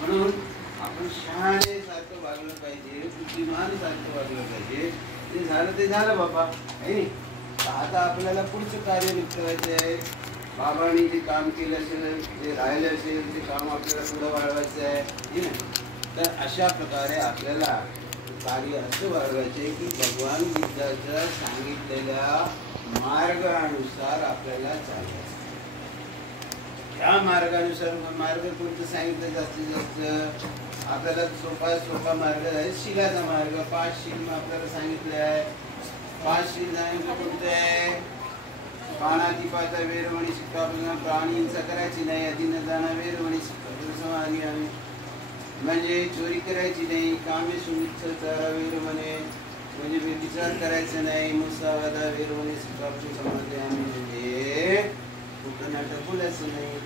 म्हणून आपण शहाणेसारखं वागलं पाहिजे, बुद्धिमान सारखं वागलं पाहिजे. ते झालं बाबा, आहे. आता आपल्याला पुढचं कार्य करायचं आहे. बाबांनी जे काम केलं असेल, जे राहिलं असेल, ते काम आपल्याला पुढं वाढवायचं आहे ना. तर अशा प्रकारे आपल्याला कार्य असं वाढवायचे की भगवान बुद्धाच्या सांगितलेल्या मार्गानुसार आपल्याला चालायचं. त्या मार्गानुसार मार्ग कोणतं सांगितलं जास्तीत जास्त आपल्याला सोपा मार्ग आहे शिलाचा मार्ग. 5 शील आपल्याला सांगितले आहे. 5 शील सांगितलं कोणते आहे? पानातिपाता वेरवणी शिक्का, प्राणींचा करायची नाही, आधी न जाणं वेरवणी शिक्का आम्ही म्हणजे चोरी करायची नाही, कामे सुमिच्छाचारा वेरवणे म्हणजे विचार करायचं नाही, मुसावादा वेरवणे शिक्का समजले आम्ही म्हणजे कुठं नाटक बोलायचं नाही,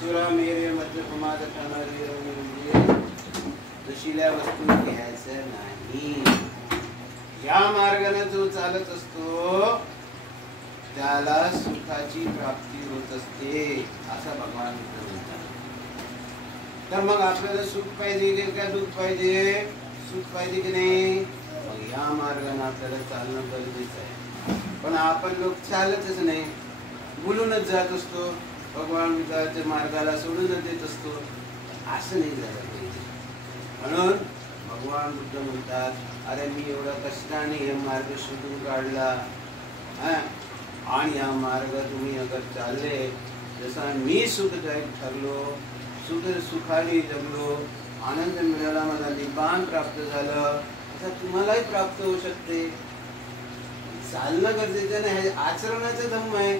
चुरा मेरे मतलब माझा खाना वेरवणे म्हणजे दुशिल्या वस्तू घ्यायचं नाही. या मार्गाने जो चालत असतो त्याला सुखाची प्राप्ती होत असते असं भगवान म्हणतात. तर मग आपल्याला सुख पाहिजे का दुःख पाहिजे? सुख पाहिजे की नाही? मग या मार्गाने आपल्याला चालणं गरजेचं आहे. पण आपण लोक चालतच नाही, बोलूनच जात असतो, भगवान बुद्धाच्या मार्गाला सोडूनच देत असतो. असं नाही झालं पाहिजे. म्हणून भगवान बुद्ध म्हणतात, अरे मी एवढा कष्टाने हे मार्ग शोधून काढला आणि हा मार्ग तुम्ही अगर चालले, जसा मी सुखदायक ठरलो, सुखाने जगलो, आनंद मिळाला, मला निब्बाण प्राप्त झालं, असं तुम्हालाही प्राप्त होऊ शकते. चालणं गरजेचं नाही, आचरणाचं धम्म आहे.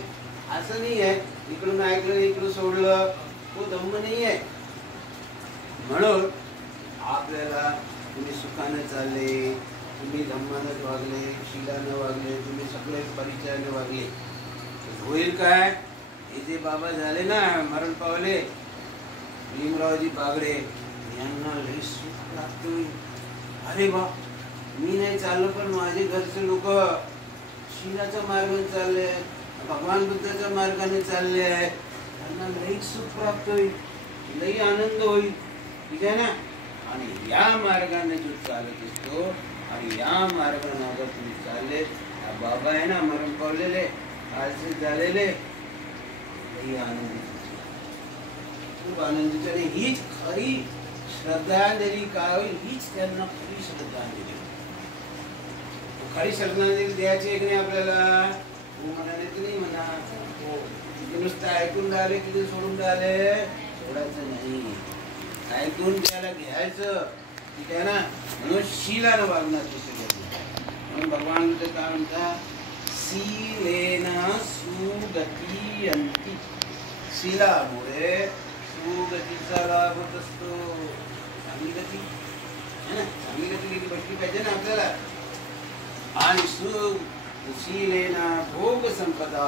असं नाही आहे इकडून ऐकलं इकडून सोडलं, तो धम्म नाही आहे. म्हणून आपल्याला तुम्ही सुखाने चालले, तुम्ही धम्मानं वागले, शीलानं वागले, तुम्ही सगळे परिचयाने वागले, होईल काय? हे जे बाबा झाले ना, मरण पावले, भीमरावजी बागडे, यांना लई सुख प्राप्त होईल. अरे बा, मी नाही चाललो पण माझे घरचे लोक शीलाच्या मार्गाने चालले, भगवान बुद्धाच्या मार्गाने चालले आहे, त्यांना लई सुख प्राप्त होईल, लई आनंद होईल. ठीक आहे ना. आणि या मार्गाने जो चालत असतो आणि या मार्गाने अगर तुम्ही चालले, बाबा आहे ना मरण पावलेले, आळशी झालेले, लई आनंद, खूप आनंदित. आणि हीच खरी श्रद्धांजली काय होईल? हीच त्यांना खरी श्रद्धांजली. खरी श्रद्धांजली द्यायची एक नाही आपल्याला, म्हणाले की नाही म्हणा, नुसतं ऐकून राहिले की सोडून राहिले, सोडायचं नाही, ऐकून त्याला घ्यायचं. ठीक आहे ना. म्हणून शीलानं वागणार म्हणून भगवान काय म्हणतात, शीलेन सुगतियन्ति. शीलामुळे सुगतीचा लाभ होत असतो. चांगली गती है ना, चांगली गती भेटली पाहिजे ना आपल्याला. आणि शीलेन भोग संपदा,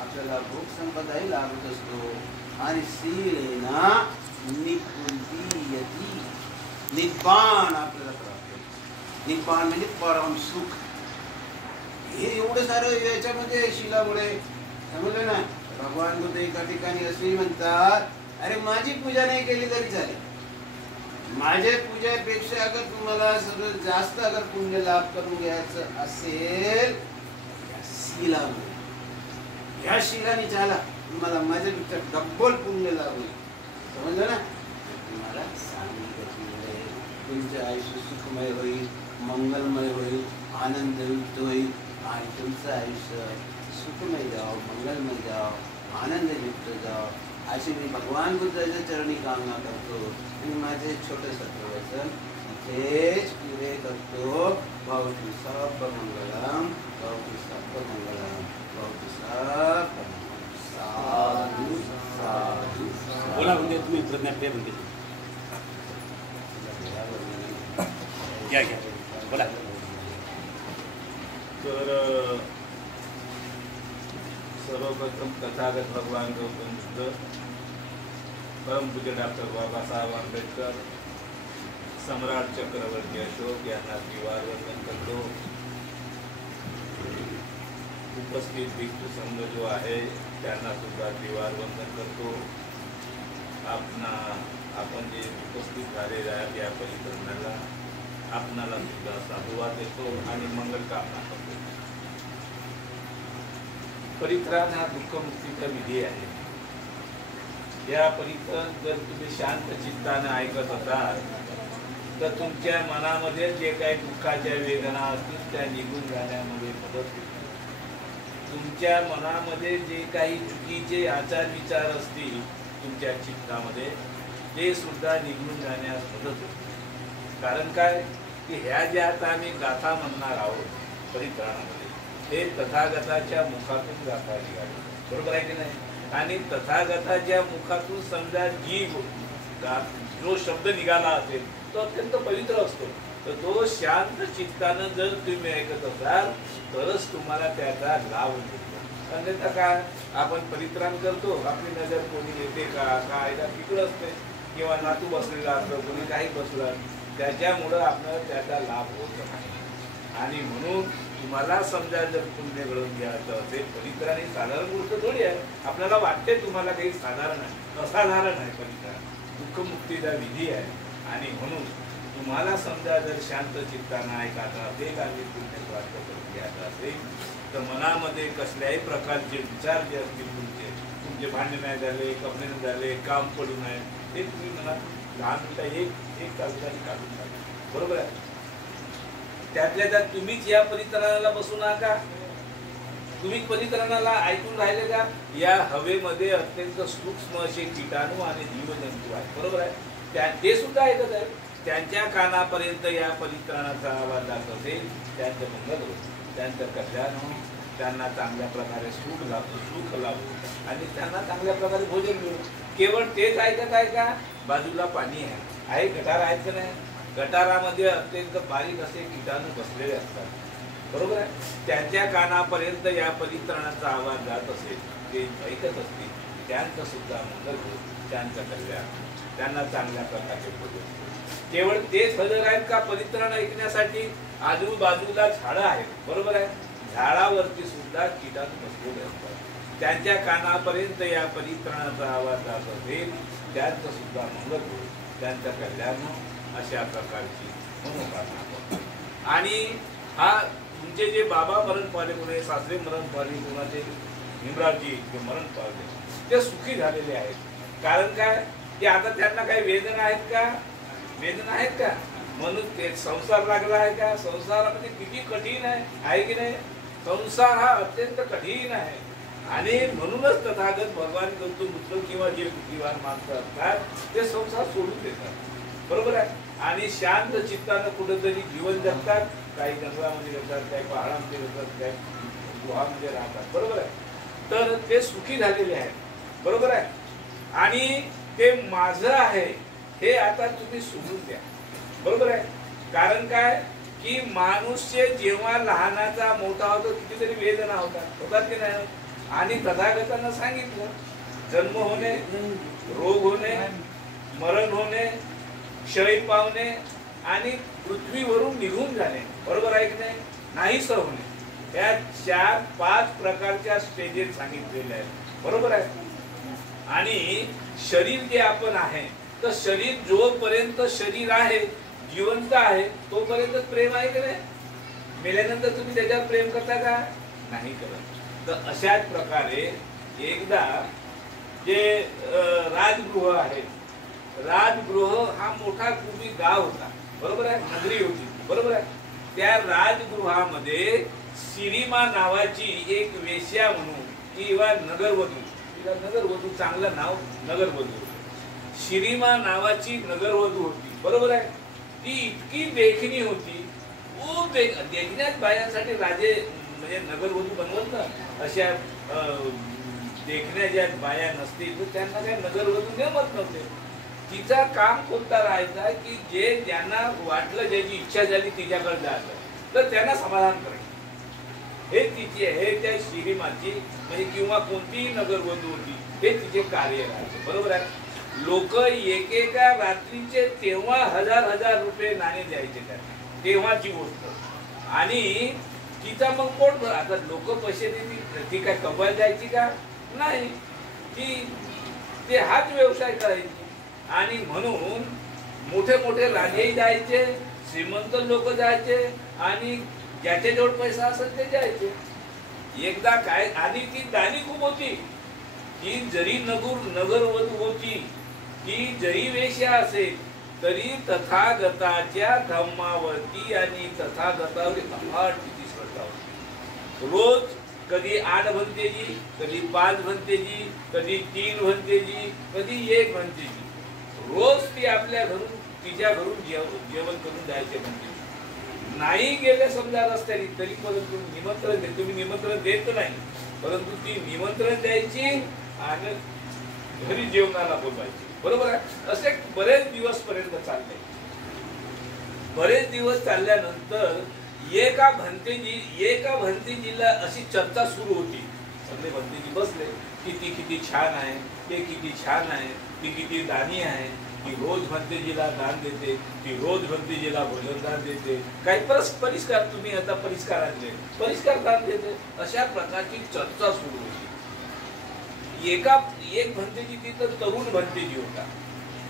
आपल्याला भोग संपदाही लाभत असतो. आणि शीलेन निकुंतीयति, निब्बाण आपल्याला प्राप्त. निब्बाण म्हणजे परम सुख. हे एवढं सारं याच्यामध्ये शीलामुळे समजलं ना. भगवान बुद्ध एका ठिकाणी असे म्हणतात, अरे माझी पूजा नाही केली तरी चालेल, माझ्या पूजेपेक्षा अगर तुम्हाला सगळं जास्त अगर पुण्य लाभ करून घ्यायचं असेल या शीलामुळे, या शीलाने चाला, तुम्हाला माझ्यापेक्षा डब्बल पुण्य लाभ होईल. समजलं ना. तुम्हाला चांगली गती मिळेल, तुमचं आयुष्य सुखमय होईल, मंगलमय होईल, आनंदयुक्त होईल आणि तुमचं आयुष्य सुखमय जाओ, मंगलमय जाओ, आनंदयुक्त जाओ, अशी मी भगवान बुद्धाच्या चरणी कामना करतो. आणि माझे छोटे सत्वचन इथेच पुरे करतो. भवतु सर्व मंगलम, भवतु सर्व मंगलम, भवतु सर्व साधु साधु. बोला म्हणजे तुम्ही प्रज्ञा पे म्हणजे क्या क्या बोला. तर सर्वप्रथम तथागत भगवान गौतम बुद्ध, परमपूज्य डॉक्टर बाबासाहेब आंबेडकर, सम्राट चक्रवर्ती अशोक यांना दिवार वंदन करतो. उपस्थित भिक्षू संघ जो आहे त्यांना सुद्धा दिवार वंदन करतो. आपणा आपण जे उपस्थित झालेले आहेत या परिक्रमाला आपणाला सुद्धा साधुवाद देतो आणि मंगल कामना करतो. परित्राण हा दुःखमुक्तीचा विधी आहे. या परित्राण जर तुम्ही शांत चित्ताने ऐकत असाल तर तुमच्या मनामध्ये जे काही दुःखाच्या वेदना असतील त्या निघून जाण्यामध्ये मदत होते. तुमच्या मनामध्ये जे काही चुकीचे आचार विचार असतील तुमच्या चित्तामध्ये ते सुद्धा निघून जाण्यास मदत होते. कारण काय की ह्या ज्या आता आम्ही गाथा म्हणणार आहोत परित्राणामध्ये हे तथागताच्या मुखातून गाथा निघाली, बरोबर आहे की नाही. आणि तथागताच्या मुखातून समजा जो शब्द निघाला असेल तो अत्यंत पवित्र असतो. तर तो शांत चित्तानं जर तुम्ही ऐकत असाल तरच तुम्हाला त्याचा लाभ मिळतो. अन्यथा काय आपण परित्राण करतो, आपली नजर कोणी येते का काय तिकडं असते किंवा नातू बसलेला असतो कोणी काही बसलं त्याच्यामुळं आपल्याला त्याचा लाभ होत नाही. आणि म्हणून तुम्हाला समजा जर पुण्य घडून घ्यायचं असेल परित्राण ही साधारण गोष्ट थोडी आहे. आपल्याला वाटते तुम्हाला काही साधारण आहे, असाधारण आहे. परित्राण दुःखमुक्तीचा विधी आहे. आणि म्हणून तुम्हाला समजा जर शांत चित्तानं ऐकायचं असेल आणि पुण्य प्राप्त करून घ्यायचं असेल तर मनामध्ये कसल्याही प्रकारचे विचार जे असतील तुमचे भांडे नाही झाले, कपडे नाही झाले, काम पडू नये हे तुम्ही मनात 10 मिनिटं एक तासाने काढून टाका, बरोबर आहे. त्यातल्या त्यात तुम्हीच या परित्राणाला बसू नका. तुम्ही परित्राणाला ऐकून राहिले का या हवेमध्ये अत्यंत सूक्ष्म असे किटाणू आणि जीवजंतू आहेत, बरोबर आहे. ते सुद्धा ऐकत आहेत. त्यांच्या कानापर्यंत या परित्राणाचा आवाज जात असेल त्यांचं मंगल होतं, त्यांचं कल्याण होऊन त्यांना चांगल्या प्रकारे सुख लाभो आणि त्यांना चांगल्या प्रकारे भोजन मिळो. केवळ तेच ऐकत आहे का बाजूला पाणी आहे गटार आहेत का नाही. गटारामध्ये अत्यंत बारीक असे किटाणू बसलेले असतात, बरोबर आहे. त्यांच्या कानापर्यंत या परित्राणाचा आवाज जात असेल ते ऐकत असतील त्यांचं सुद्धा मंगल होईल, त्यांचं कल्याण, त्यांना चांगल्या प्रकारचे भोजन. केवळ तेच हजर आहेत का परित्राण ऐकण्यासाठी. आजूबाजूला झाडं आहेत, बरोबर आहे. झाडावरती सुद्धा किटाणू बसलेले असतात. त्यांच्या कानापर्यंत या परित्राणाचा आवाज जात असेल त्यांचं सुद्धा मंगल होईल, त्यांचं कल्याण अशा प्रकारची मनोकामना करतो. आणि हा तुमचे जे बाबा मरण पावले कोणी सासरे मरण पावले कोणाचे भीमरावजी जे मरण पावले ते सुखी झालेले आहेत. कारण काय की आता त्यांना काही वेदना आहेत का, वेदना आहेत का. म्हणून ते संसार लागला आहे का. संसारामध्ये किती कठीण आहे की नाही. संसार हा अत्यंत कठीण आहे. आणि म्हणूनच तथागत भगवान गौतम बुद्ध किंवा जे बुद्धिवान माणसं असतात ते संसार सोडून देतात, बरोबर आहे. आणि शांत चित्तानं कुठेतरी जीवन जगतात. काही जंगलामध्ये जगतात, काही पहाडांमध्ये जगतात, काही गुहामध्ये राहतात, बरोबर आहे. तर ते सुखी झालेले आहेत, बरोबर आहे. आणि ते माझं आहे हे आता तुम्ही सोडून द्या, बरोबर आहे. कारण काय की मनुष्य जेव्हा लहानाचा मोठा होतो कितीतरी वेदना होतात की नाही. आणि तथागतांना सांगितलं जन्म होणे, रोग होणे, मरण होणे, क्षय पावणे आणि पृथ्वीवरून निघून जाणे, बरोबर आहे की नाही. नाहीस होणे या 4-5 प्रकारच्या स्टेजेस सांगितलेल्या आहेत, बरोबर आहे. आणि शरीर जे आपण आहे तर शरीर जोपर्यंत शरीर आहे जिवंत आहे तोपर्यंत प्रेम आहे की नाही. मेल्यानंतर तुम्ही त्याच्यावर प्रेम करता का नाही करत. तर अशाच प्रकारे एकदा जे राजगृह आहे, राजगृह हा मोठा पूर्वी गाव होता, बरोबर आहे, नगरी होती, बरोबर आहे. त्या राजगृहामध्ये शिरीमा नावाची एक वेश्या म्हणून किंवा नगरवधू, नगरवधू चांगलं नाव नगरवधू, शिरीमा नावाची नगरवधू होती, बरोबर आहे. ती इतकी देखणी होती, खूप देखण्यात बायांसाठी राजे म्हणजे नगरवधू बनवत ना. अशा देखण्या ज्या बाया नसतील तर त्यांना काही नगरवधू नेमत नव्हते. तिचा काम कोणता राहायचा की जे ज्यांना वाटलं ज्याची इच्छा झाली तिच्याकडे जायचं तर त्यांना समाधान करायचं हे तिचे हे त्या शिरीमाची म्हणजे किंवा कोणतीही नगरवधू होती हे तिचे कार्य राहायचे, बरोबर आहे. लोक एकेका रात्रीचे तेव्हा 1000 रुपये नाणे द्यायचे त्यांना, तेव्हाची गोष्ट. आणि तिचा मग पोट आता लोक पैसे देतील, ती काय कमवायला जायची का नाही, ती ते हाच व्यवसाय करायची. आणि म्हणून मोठे मोठे राजेही जायचे, श्रीमंत लोक जायचे आणि ज्याच्याजवळ पैसा असेल ते जायचे. एकदा काय, आणि ती दानी खूप होती. ती जरी नगरवधू होती, ती जरी वेश्या असेल तरी तथागताच्या धम्मावरती आणि तथागतावरती अफाट तिची श्रद्धा होती. रोज कधी 8 भंतेजी, कधी 5 भंतेजी, कधी 3 भंतेजी, कधी 1 भंतेजी. रोज ती आपल्या घरून, तिच्या घरून जेवण करून जायचे. भंतेजी नाही गेले समजा रस्त्याने तरी परंतु निमंत्रण दे, तुम्ही निमंत्रण देत नाही परंतु ती निमंत्रण द्यायची आणि घरी जेवणाला बोलवायची. बरोबर आहे. असे बरेच दिवस पर्यंत चालले. बरेच दिवस चालल्यानंतर एका भंतेजीला अशी चर्चा सुरू होती. सगळे भंतेजी बसले की ती किती छान आहे, ते किती छान आहे, ती किती दानी आहे, ती रोज भंतेजीला दान देते, ती रोज भंतेजीला भोजन दान देते, काही परिष्कार, तुम्ही आता परिष्कार आणले, परिष्कार दान देते. अशा प्रकारची चर्चा सुरू होती. एक भंतेजी तिथं तरुण भंतेजी होता.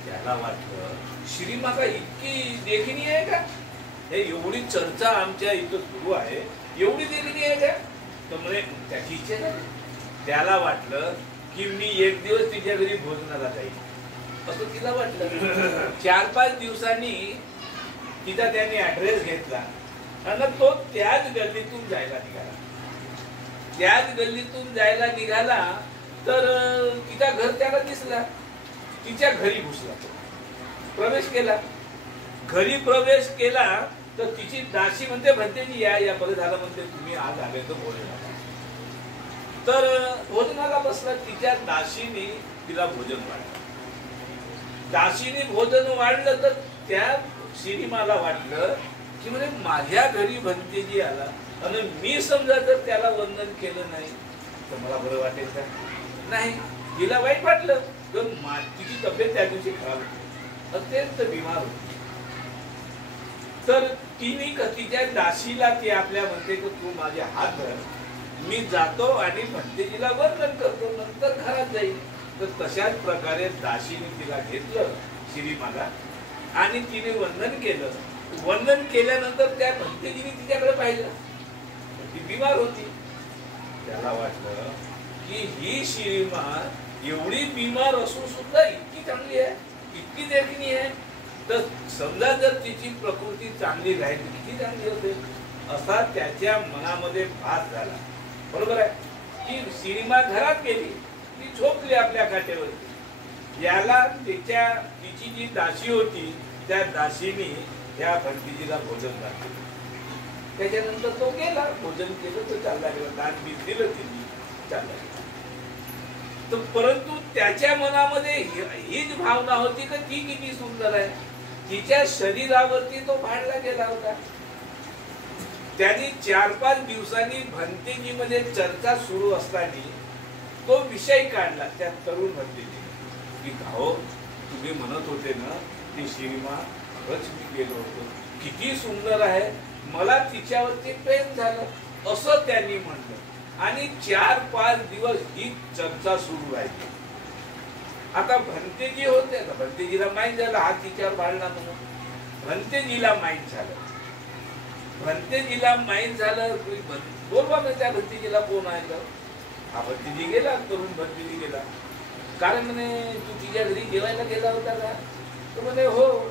त्याला वाटलं श्रीमाता इतकी देखणी आहे का, हे एवढी चर्चा आमच्या इथं सुरू आहे, एवढी देखणी आहे का. तर म्हणजे त्याची इच्छा झाली. त्याला वाटलं की मी एक दिवस तिच्या घरी भोजनाला जाईल, असं तिला वाटलं. 4-5 दिवसांनी तिचा त्याने ऍड्रेस घेतला आणि तो त्याच गल्लीतून जायला निघाला. तर तिचा घर त्याला दिसला. तिच्या घरी घुसला, प्रवेश केला. घरी प्रवेश केला तर तिची दासी म्हणते, भंतेजी या बरं झालं म्हणते, तुम्ही आज आले तर भोजनाला. तर भोजनाला बसला. तिच्या दासीने तिला भोजन वाढलं. दासीने भोजन वाढलं तर त्या श्रीमाला वाटलं की म्हणजे माझ्या घरी भंतेजी आला आणि मी समजा जर त्याला वंदन केलं नाही तर मला बरं वाटेल का. नाही, तिला वाईट वाटलं. तर तिची तब्येत त्या दिवशी खराब होती, अत्यंत बिमार होती. तर तिने तिच्या दासीला ती आपल्या म्हणते की तू माझे हात धर, मी जातो आणि भंतेजीला वंदन करतो, नंतर घरात जाईल. तर तशाच प्रकारे दासीने तिला घेतलं श्रीमाला आणि तिने वंदन केलं. वंदन केल्यानंतर त्या भंतेजीने तिच्याकडे पाहिलं, ती बिमार होती. त्याला वाटलं की ही श्रीमा एवढी बिमार असून सुद्धा इतकी चांगली आहे, इतकी देखणी आहे, तर समजा जर तिची प्रकृती चांगली राहील किती चांगली होते, असा त्याच्या मनामध्ये भास झाला. बरोबर आहे. ती श्रीमा घरात गेली, ती झोपली आपल्या खाटेवरती. याला तिची जी दासी होती त्या दासीने त्या भंतेजीला भोजन घातलं. त्याच्यानंतर तो गेला, भोजन केलं तर चालला गेला, दान बी दिलं तिने, चालला गेला. तर परंतु त्याच्या मनामध्ये हीच भावना होती की ती किती सुंदर आहे. तिच्या शरीरावरती तो भाडला गेला होता. त्यांनी 4-5 दिवसांनी भंतेजी मध्ये चर्चा सुरू असताना तो विषय काढला त्या तरुण भंतेजी की भाऊ, तुम्ही म्हणत होते ना ती श्रीमा खरंच मी गेलो होतो, किती सुंदर आहे, मला तिच्यावरती प्रेम झालं, असं त्यांनी म्हटलं. आणि 4-5 दिवस ही चर्चा सुरू राहिली. आता भंतेजी होते ना, भंतेजीला माहीत झालं हा तिच्यावर भांडला म्हणून. भंतेजीला माहीत झालं, बोलवा ना त्या भंतेजीला कोण आहे का. हा भंतेजी गेला, तरुण भंतेजी गेला. कारण म्हणे तू तिच्या घरी जेवायला गेला होता का. तो म्हणे हो.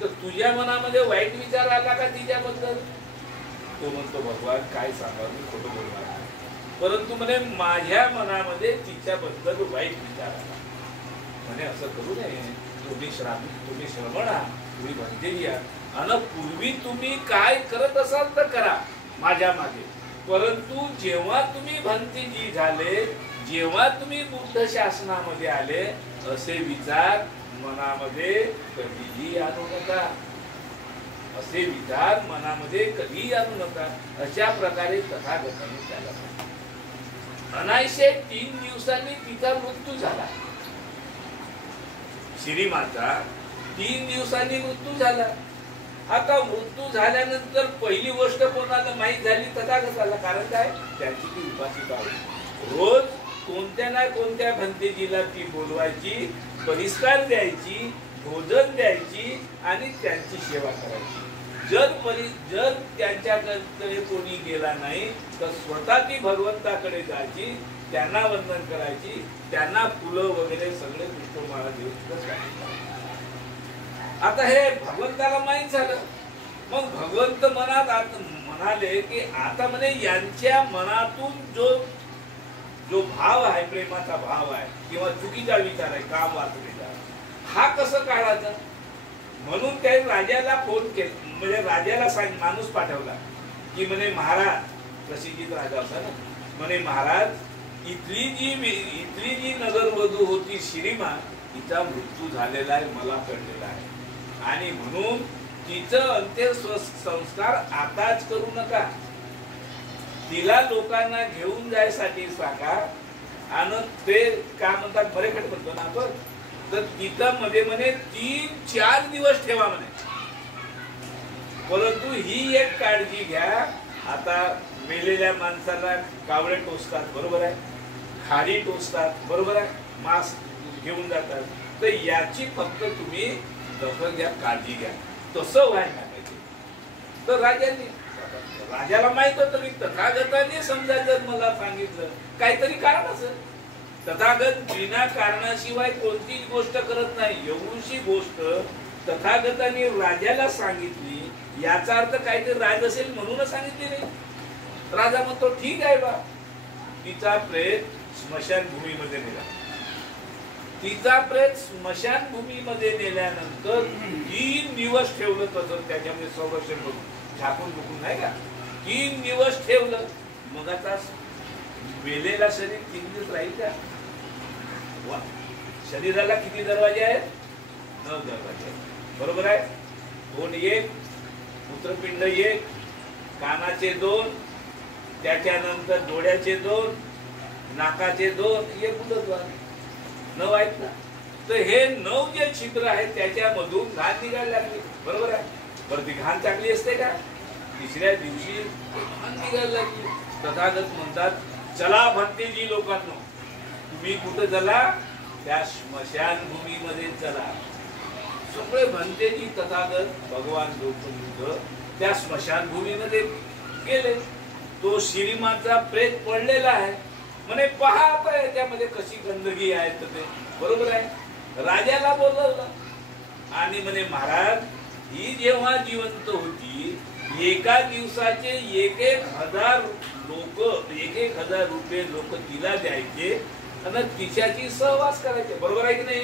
तर तुझ्या मनामध्ये वाईट विचार आला का तिच्याबद्दल. तो म्हणतो भगवान काय सांगा, मी खोटं बोलणार, परंतु म्हणे माझ्या मनामध्ये तिच्याबद्दल वाईट विचार आला. म्हणे असं करू नये, तुम्ही श्रमण आहात, तुम्ही भंतेजी आहात आणि पूर्वी तुम्ही काय करत असाल तर करा माझ्या मागे, परंतु जेव्हा तुम्ही भंतेजी झाले, जेव्हा तुम्ही बुद्ध शासनामध्ये आले, असे विचार मनामध्ये कधीही आणू नका, असे विचार मनामध्ये कधीही आणू नका. अशा प्रकारे तथागताने त्याला अनायसे 3 दिवसांनी तिचा मृत्यू झाला. श्रीमाचा 3 दिवसांनी मृत्यू झाला. आता मृत्यू झाल्यानंतर पहिली गोष्ट कोणाला माहीत झाली, तथागताला. कारण काय, त्यांची ती उपासिका होती. रोज कोणत्या ना कोणत्या भंतेजीला ती बोलवायची परिस्कार द्यायची, भोजन द्यायची आणि त्यांची सेवा करायची. जर त्यांच्याकडे कोणी गेला नाही तर स्वतः ती भगवंताकडे जायची, त्यांना वंदन करायची, त्यांना फुलं वगैरे सगळे पुष्पमाळा देऊन. आता हे भगवंताला माहीत झालं. मग भगवंत मनात म्हणाले की आता म्हणे यांच्या मनातून जो भाव आहे, प्रेमाचा भाव आहे किंवा चुकीचा विचार आहे, काम वाचलेला, हा कसं काढायचा. म्हणून त्या राजाला फोन केला, म्हणजे राजाला माणूस पाठवला की म्हणे महाराज, प्रसिद्धित राजा होता ना, म्हणे महाराज इथली जी नगरवधू होती शिरीमा, तिचा मृत्यू झालेला आहे, मला कळलेला आहे, आणि म्हणून तिचं अंत्यसंस्कार आताच करू नका, तिला लोकांना घेऊन जायसाठी सांगा. आणि ते काय म्हणतात, बरेखट म्हणतो ना आपण, तर तिथं मध्ये म्हणे 3-4 दिवस ठेवा म्हणे. परंतु ही एक काळजी घ्या, आता मेलेल्या माणसाला कावळे टोचतात, बरोबर आहे, खारी टोचतात, बरोबर आहे, मांस घेऊन जातात, तर याची फक्त तुम्ही दखल घ्या, काळजी घ्या, तसं व्हायला पाहिजे. तर राजाला माहित होतं की तथागताने समजा जर मला सांगितलं काहीतरी कारण असेल, तथागत बिना कारणाशिवाय कोणतीच गोष्ट करत नाही. एवढीशी गोष्ट तथागताने राजाला सांगितली, याचा अर्थ काहीतरी राज असेल म्हणूनच सांगितली नाही. राजा म्हणतो ठीक आहे बा. तिचा प्रेत स्मशानभूमीमध्ये नेला. तिचा प्रेत स्मशानभूमीमध्ये नेल्यानंतर 3 दिवस ठेवलं तसं, त्याच्यामध्ये संरक्षण करून झाकून बुकून, नाही का, 3 दिवस ठेवलं. मग आता मेलेला शरीर 3 दिवस राहील का. शरीराला किती दरवाजे आहेत, 9 दरवाजे आहेत, बरोबर आहे. 2 1, मूत्रपिंड 1, कानाचे 2, त्याच्यानंतर डोळ्याचे 2, नाकाचे 2, 1 उदरद्वार, 9 आहेत ना. तर हे 9 जे छिद्र आहेत त्याच्यामधून घाण निघायला लागली, बरोबर आहे. बरं ती घाण टाकली असते का, 3ऱ्या दिवशी घाण निघायला लागली. तथागत म्हणतात चला भंतेजी लोकांनो, तुम्ही कुठं चला, त्या स्मशानभूमीमध्ये चला. सगळे भंतेजी तथागत भगवान गौतम बुद्ध त्या स्मशानभूमीमध्ये गेले. तो शिरीमाचा प्रेत पडलेला आहे म्हणे, पहा आता याच्यामध्ये कशी गंदगी आहे, तर ते बरोबर आहे. राजाला बोलवलं आणि म्हणे महाराज, ही जेव्हा जिवंत होती, एका दिवसाचे 1,000 रुपये लोक तिला द्यायचे आणि तिच्याची सहवास करायचे, बरोबर आहे की नाही.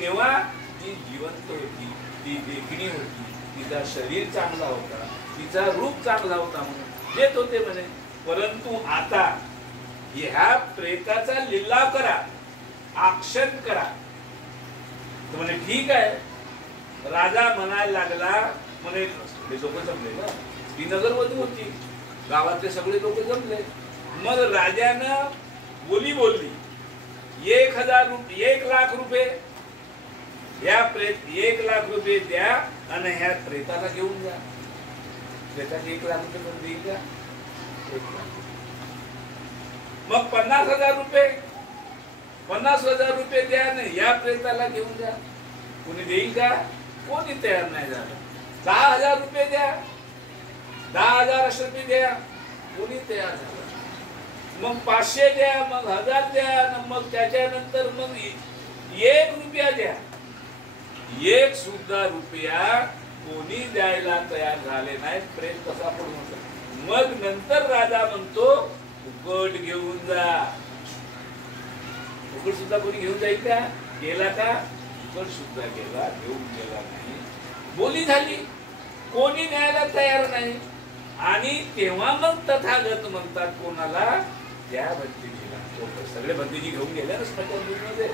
तेव्हा ती जिवंत होती, ती देखणी होती, तिचा शरीर चांगला होता, तिचा रूप चांगला होता म्हणून देत होते म्हणे. परंतु आता ह्या प्रेताचा लिलाव करा, आक्षन करा. तर म्हणे ठीक आहे. राजा म्हणायला लागला, म्हणे लोक जमले ना, ती नगरवधू होती, गावातले सगळे लोक जमले. मग राजानं बोलली 1,00,000 रुपये या 1,00,000 रुपये द्या आणि ह्या प्रेताला घेऊन जा. प्रेताला 1,00,000 रुपये पण देईल का. मग 50,000 रुपये द्या नाही, या प्रेताला घेऊन जा. कोणी देईल का, कोणी तयार नाही झालं. 10,000 रुपये द्या, 10,000 रुपये द्या, कोणी तयार झालं. मग 500 द्या, मग 1,000 द्या, मग त्याच्यानंतर मग 1 रुपया द्या. 1 सुद्धा रुपया कोणी द्यायला तयार झाले नाही. प्रेम कसा पडून होता. मग नंतर राजा म्हणतो फुकट घेऊन जा. फुकट सुद्धा कोणी घेऊन जाईल का, गेला का, फुकट सुद्धा गेला, घेऊन गेला नाही. बोली झाली, कोणी न्यायला तयार नाही. आणि तेव्हा मग तथागत म्हणतात कोणाला, त्या भंतेजीला. सगळे भंतेजी घेऊन गेले ना स्मशानभूमीमध्ये.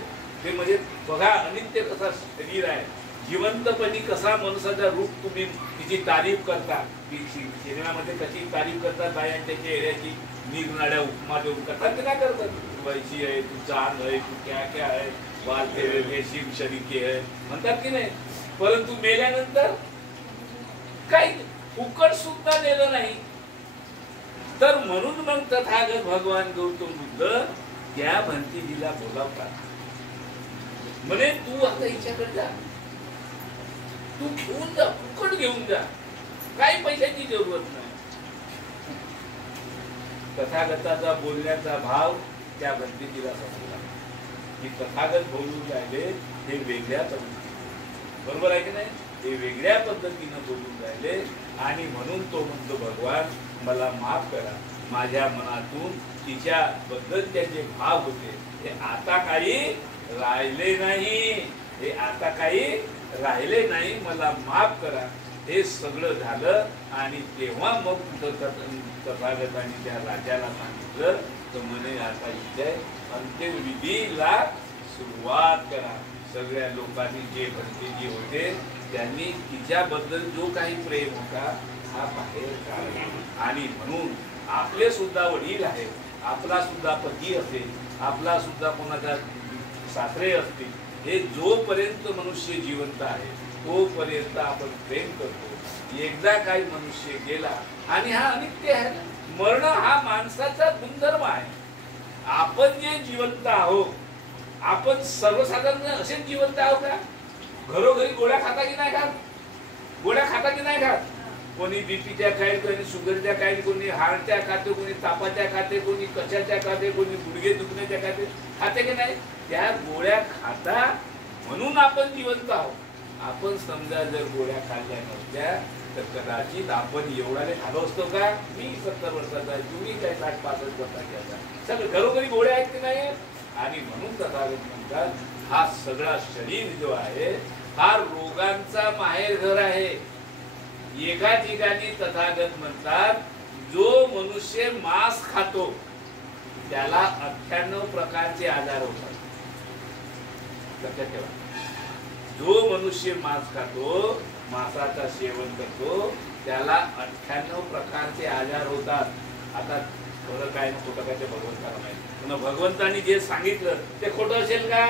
ते म्हणजे बघा अनित्य कसा शरीर आहे, जिवंतपणी कसा माणसाचा रूप तुम्ही तिची तारीफ करता. सिनेमामध्ये कशी तारीफ करतात बायांच्या चेहऱ्याची, निरनाड्या उपमा देऊन करतात, ते काय करतात, तू वैशी आहे, तू चांद आहे, तू क्या क्या आहे, बाल तेरे रेशीम शरीके आहे म्हणतात की नाही. परंतु मेल्यानंतर काही फुकट सुद्धा नेलं नाही. तर म्हणून मग तथागत भगवान गौतम बुद्ध त्या भंतेजीला बोलावतात. म्हणे तू आता हिच्याकडे जा, तू घेऊन जा, फुकट घेऊन जा, काही पैशाची जरूरत नाही. तथागताचा बोलण्याचा भाव त्या भंतेजीला समजला की तथागत बोलून राहिले हे वेगळ्या पद्धतीने, बरोबर आहे की नाही, हे वेगळ्या पद्धतीनं बोलून राहिले. आणि म्हणून तो म्हणतो भगवान मला माफ करा, माझ्या मनातून तिच्याबद्दलचे जे भाव होते ते आता काही राहिले नाही, हे आता काही राहिले नाही, मला माफ करा. हे सगळं झालं आणि तेव्हा मग तथागतांनी त्या राजाला सांगितलं तर म्हणे आता इथे अंत्यविधीला सुरुवात करा. सगळ्या लोकांनी जे भंतेजी होते त्यांनी तिच्याबद्दल जो काही प्रेम होता हा बाहेर काढला. आणि म्हणून आपले सुद्धा वडील आहेत, आपला सुद्धा पती असेल, आपला सुद्धा कोणाचा सासरे असतील, हे जोपर्यंत मनुष्य जिवंत आहे तोपर्यंत आपण प्रेम करतो. एकदा काही मनुष्य गेला आणि हा अनित्य आहे, मरण हा माणसाचा गुणधर्म आहे. आपण जे जिवंत आहोत, आपण सर्वसाधारण असेच जिवंत आहोत का? घरोघरी गोळ्या खाता की नाही खात? गोळ्या खाता की नाही खात? कोणी बीपीच्या खाईल, कोणी शुगरच्या खाईल, कोणी हार्टच्या खाते, कोणी तापाच्या खाते, कोणी कशाच्या खाते, कोणी गुडघे दुखण्याच्या खाते की नाही? त्या गोळ्या खाता म्हणून आपण जिवंत आहोत. आपण समजा जर गोळ्या खाल्ल्या नसत्या तर कदाचित आपण एवढाने खालो असतो का? मी 70 वर्षाचा आहे, तुम्ही काय 60-65 वर्षाचे असा, सगळं घरोघरी गोळ्या आहेत की नाही? आणि म्हणून तथागत म्हणतात हा सगळा शरीर जो आहे हा रोगांचा माहेरघर आहे. एका ठिकाणी तथागत म्हणतात जो मनुष्य मांस खातो त्याला 98 प्रकारचे आजार होतात. लक्षात ठेवा, जो मनुष्य मांस खातो, मांसाचा सेवन करतो त्याला 98 प्रकारचे आजार होतात. आता खरं काय खोटं काय ते भगवंताला माहिती. भगवंतांनी जे सांगितलं ते खोटं असेल का?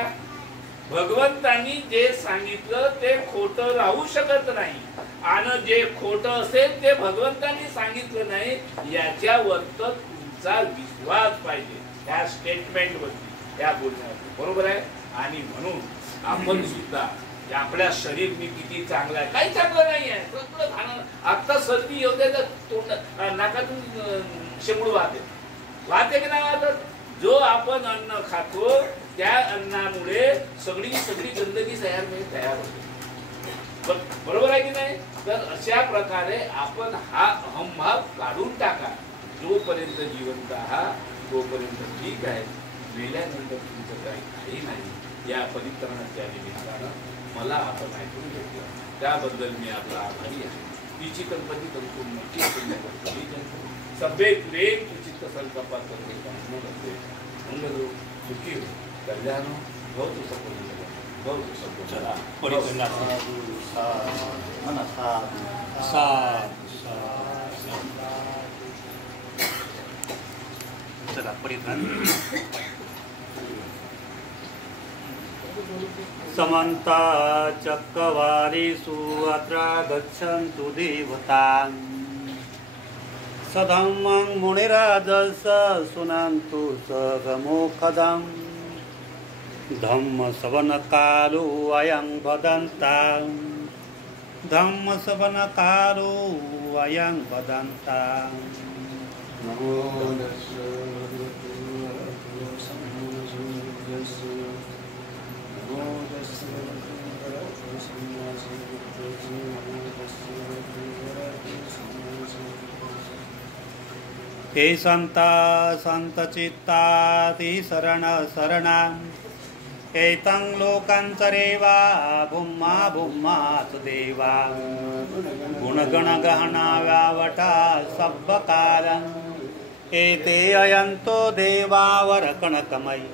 भगवंतांनी जे सांगितलं ते खोटं राहू शकत नाही. आणि जे खोटं असेल ते भगवंतांनी सांगितलं नाही याच्यावर तुमचा विश्वास पाहिजे, त्या स्टेटमेंट वरती, त्या बोलण्यावर, बरोबर आहे. आणि म्हणून आपण सुद्धा आपल्या शरीर मी किती चांगलं आहे, काही चांगलं नाही आहे, सगळं खाणं. आता सर्दी होते तर तोंड नाकातून शेंबूड वाहते की नाही वाहत? जो आपण अन्न खातो त्या अन्नामुळे सगळी गंदगी तयार होते, बरोबर आहे की नाही? तर अशा प्रकारे आपण हा अहंभाव काढून टाका. जोपर्यंत जिवंत आहात तोपर्यंत ठीक आहे, मेल्यानंतर तुमचं काही नाही. या परिक्रमाच्या निमित्तानं मला आपण ऐकून घेतलं त्याबद्दल मी आपला आभारी आहे. तिची कल्पनी करून नक्की सभे प्रेम चित्त संकल्पात मंगलो सुखी हो कल्याणो भवतु सफल भवतु सफल. चला परिक्रमा चला परिक्रम समन्ता चक्रवालेषु अत्र गच्छन्तु देवताः सधम्मं मुनिराजस शृण्वन्तु सगमोखदं धम्मश्रवणकालो अयं वदन्तां धम्मश्रवणकालो अयं वदन्तां. हे संता संतचित्ताति शरणं एतं लोकान्तरेवा भूम्मा भूम्मासु देवा गुणगणगहना व्यावटा सब्बकालं एते अयन्तो देवावरकणकमयि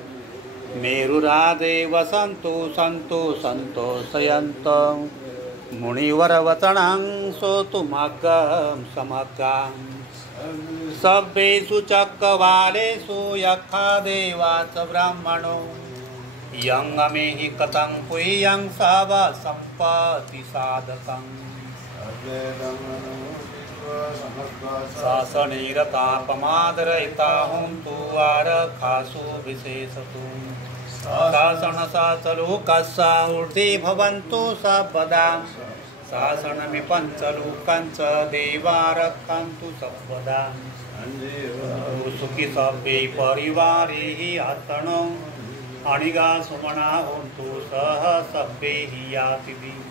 मेरुरादे वसन्तु सन्तु सन्तोषयन्तो मुनिवरवचनं श्रोतुमग्गं समग्गम्. सभ्येषु चक्रवालेषु यथा देवाच ब्राह्मणो यं अमेहि कथं पुयं सव सम्पत्ति साधकम्. शासनेरतापमादरयिता हुन्तु आरक्षासु विशेषतु शासनसाचलोकस्सा ऊर्ध्वे भवन्तु सर्वदा शासनमि पञ्चलोकाञ्च देवा रक्षन्तु सर्वदा सुखी सर्वे परिवारे आत्मनो अणिगा सुमना होन्तु सह सर्वे हि यातिभिः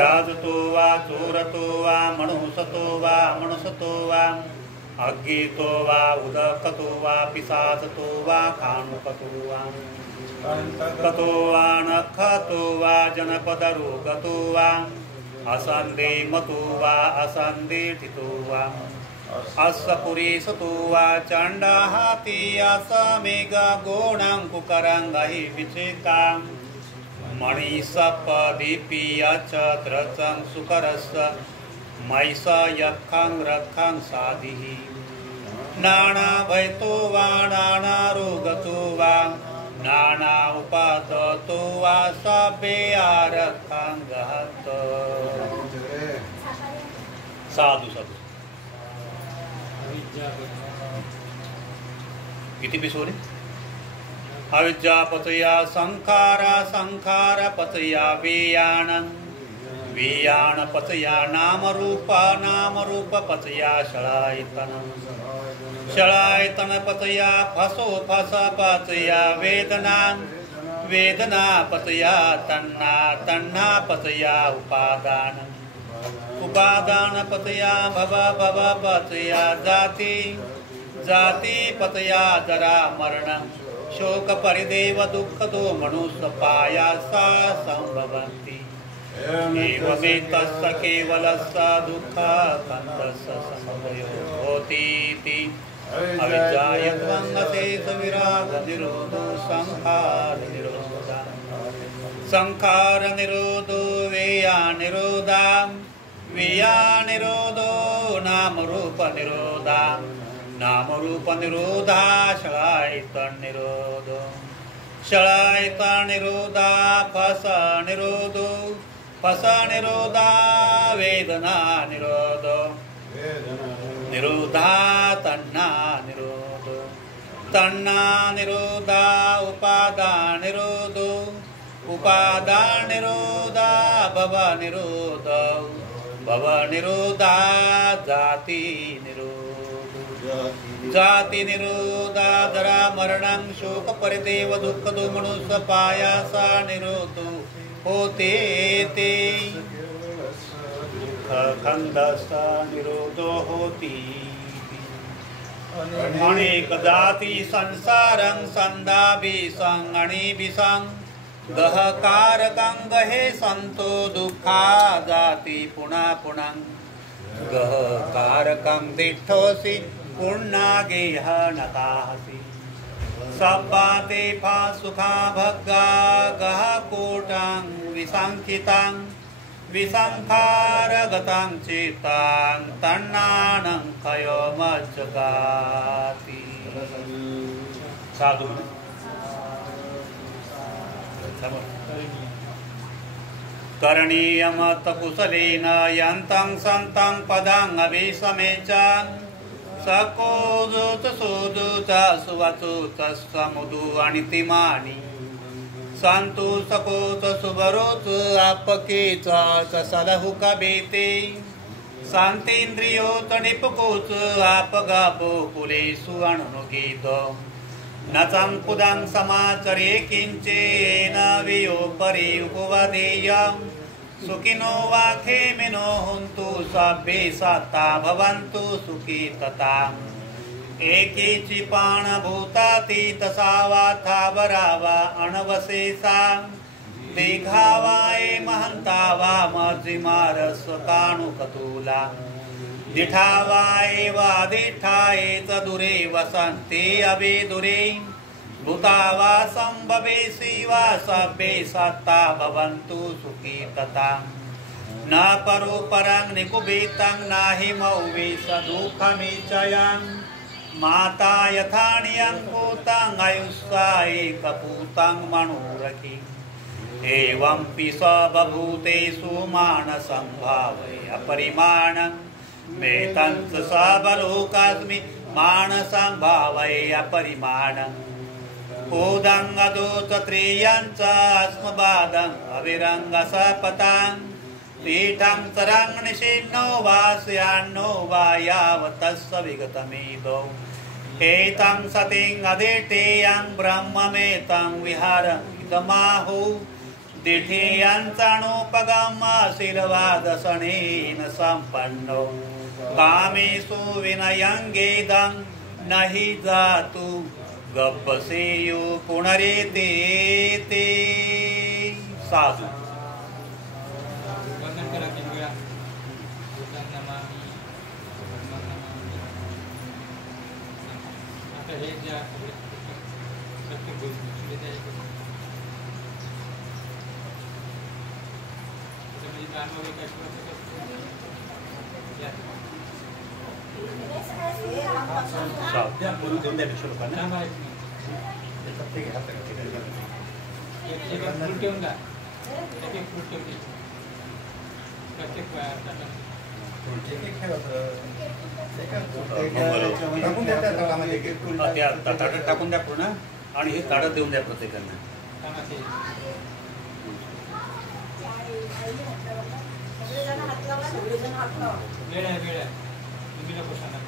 राजतो वा चोरतो वा मनुसतो वा मनुसतो वा अज्ञेतो वा उदकतो वा पिशाचतो वा खानुकतो वा कतो वा नखतो वा जनपदरोगतो वा असन्धे मतो वा असन्धे ठितो वा अस्सपुरीसतो वा चण्डाहाति असमेघा गोणाङ्कुकरङ्गहि विचेताम् मणिसपदीपि अचद्रचं सुकरस्य मैष यक्षं रक्षं साधिः नानाभयतो वा नानारोगतो वा नाना उपादतो वा सबे आरक्षं गहत साधु साधु किती पिसोरे अविद्यापतया संखारा संखारपतया वेयानं वेयानपतया नामरूपपतया शलायतनं शलायतनपतया फसो फसपतया वेदनां वेदनापतया तन्ना तन्नापतया उपादानम् उपादानपतया भवपतया जाति जातिपतया जरा मरणं शोक परिदेव दुःखदो मनुष्यपायासा संभवन्ति एवमेतस्य केवलस्य दुःखकन्दस्य समयो होतीति अविद्यायत्वङ्गशेषविरागनिरोधो संखारनिरोधो वेयानिरोधो नामरूपनिरोधा शलायतनिरोधो शलायतनिरोधा फसनिरोधा वेदनानिरोधो निरोधा तन्नानिरोधा उपादानिरोधा भवनिरोधा जाति निरोधा जरा मरणं शोक परिदेव दुःखदो मनुष्यपायासा निरोधो होते ते दुःखकन्दस्य निरोधो होति अनेक जाति संसारं संदाभिसं अणिभिसं गहकारकं गहे संतो दुःखा जाति पुनः पुनः गहकारकं दिठोसि पूर्णागेह नकाहसि सब्बाते फा सुखा भग्गा गह कोटां विसंखितां विसंखारगतां चित्तां तन्नानं खयो मज्जगाति साधु करणीयमत्कुशलेन यन्तं सन्तं पदां अभिसमेचान् सकोदुत सुदुत सुवचुत समुदु अनितिमानि संतु सकोत सुबरोत आपके च सलहु कबेते शांतेन्द्रियोत निपकोत आपगापो कुलेषु अणुगीत न संकुदं समाचरे किंचेन वियो परि उपवदेयम् सुखिनो वा खेमिनो हुन्तु सभ्ये सत्ता भवन्तु सुखी तथा एकी चिपाणभूतातीत सावा वा अणवशेषा दीघा वा महन्ता वा मर्जिमारस काणुकतुला दिठा वा एवादिठा एतदुरे वसन्ति अवेदुरे भूता वा संभवेसि वा सभ्ये सत्ता भवन्तु सुखी तथा न परो परं निकुबितं नाहि मौवि सदुःखमीचयं माता यथानियं भूतं आयुष्सा एकपूतं मणुरखि एवंपि स बभूतेषु मानसं भावय अपरिमाणं वेतं च सबलोकास्मि मानसं भावय अपरिमाणं ओदांगादोत त्रियांचा अस्मबादं अविरंगसा पतां पीठं चरां निषिन्नो वास्यान्नो वायावतस्स विगतमिदो एतं सतिं अदितेयं ब्रह्ममेतं विहारं इदमाहु दिठेयांचाणोपगम शिलवादसनेन संपन्नो कामेषु विनयंगेदं नहि जातु गप्पसेयु पुनरेते ते साधु. वंदन करा 3 वेळा. बुद्धं नमामि, धम्मं नमामि. आता हे ज्या प्रत्येक गोष्टी त्याच्यामध्ये काम वगैरे काय साध्या बोलू देऊन द्या पेक्षा लोकांना. काम आहे एक फूल ठेवून जा. एक फूल ठेवून दे. प्रत्येक ताटात टाकून द्या पूर्ण आणि हे ताटात देऊन द्या प्रत्येकांना. वेळ आहे वेळ आहे तुम्ही लोक सांगा.